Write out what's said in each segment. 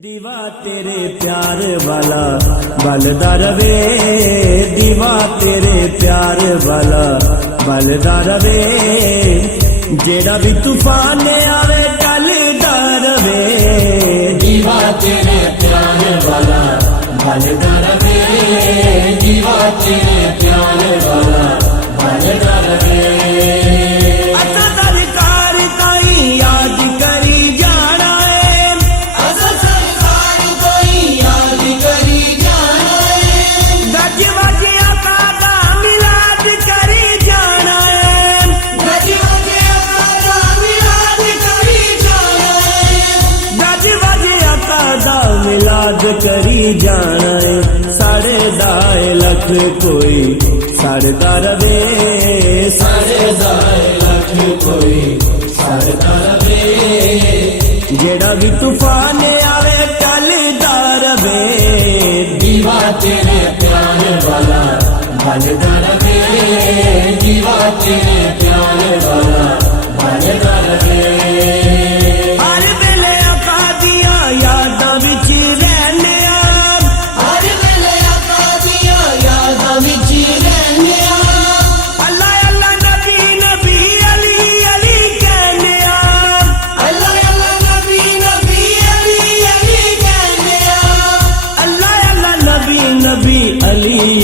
दीवा तेरे प्यार वाला बलदा रवे, दीवा तेरे प्यार वाला बलदा रवे, जेड़ा भी तूफान आवे टलदा रवे। दीवा तेरे प्यार वाला बलदा रवे, दीवा तेरे प्यार वाला बलदा रवे। मिलाद करी जाना है साढ़े दाए लख कोई सड़दा रवे, साढ़े दाए लख कोई सड़दा रवे, जेड़ा भी तूफान आवे टलदा रवे। दीवा तेरे प्यार वाला बलदा रवे, दीवा तेरे प्यार वाला बलदा रवे।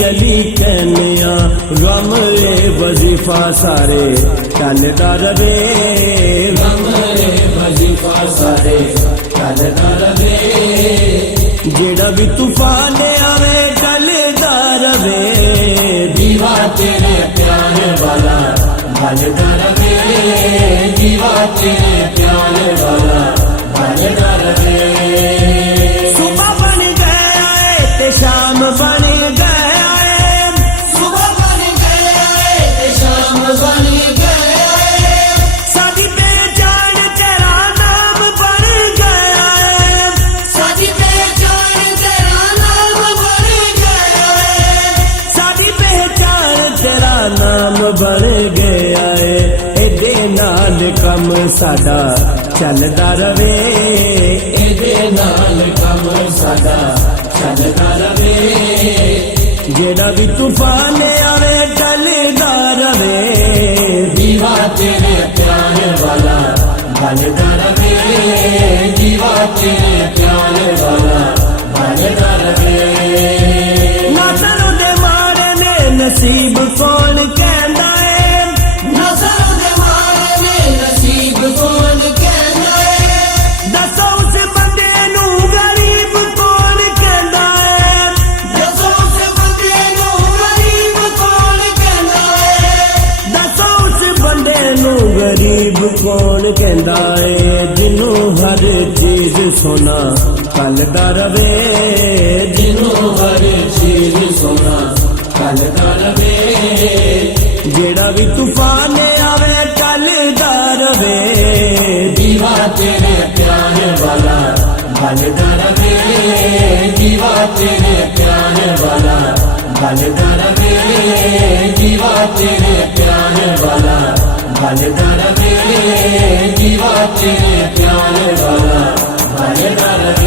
अली कहनिया गम रे वजीफा सारे टलदा रवे, गम रे वजीफा सारे टलदा रवे, जेड़ा भी तूफान आवे टलदा रवे। दीवा तेरे प्यार वाला बलदा रवे, दीवा तेरे प्यार वाला बलदा रवे। सुबह बन गया है ते शाम बन गया है, सुबह बन गया है ते शाम बन गया है, सादी पहचान तेरा नाम बन गया है, सादी पहचान तेरा नाम बन गया है, सादी पहचान तेरा नाम बन गया है। एदे नाल कम साडा चलदा रवे, एदे नाल कम साडा चलदा रवे, जेड़ा भी तूफान आवे टलदा रवे। दीवा तेरे प्यार वाला बलदा रवे, दीवा तेरे प्यार वाला बलदा रवे। नजर दे मारे ने नसीब कौन कहंदा है, नजर दे मारे ने नसीब कौन कहंदा है, दसो उस बंदे नू गरीब कौन कहंदा है, दसो उस बंदे नू गरीब कौन कहंदा है, दसो उस बंदे नू गरीब कौन कहंदा है, जिन्नू हर चीज सोना कलदा रवे, जिन्नू हर चीज सोना कलदा रवे, जेड़ा भी तूफान आवे टलदा रवे। दीवा तेरे प्यार वाला बलदा रवे, दीवा तेरे प्यार वाला बलदा रवे, दीवा तेरे प्यार वाला बलदा रवे, दीवा तेरे प्यार वाला बलदा रवे।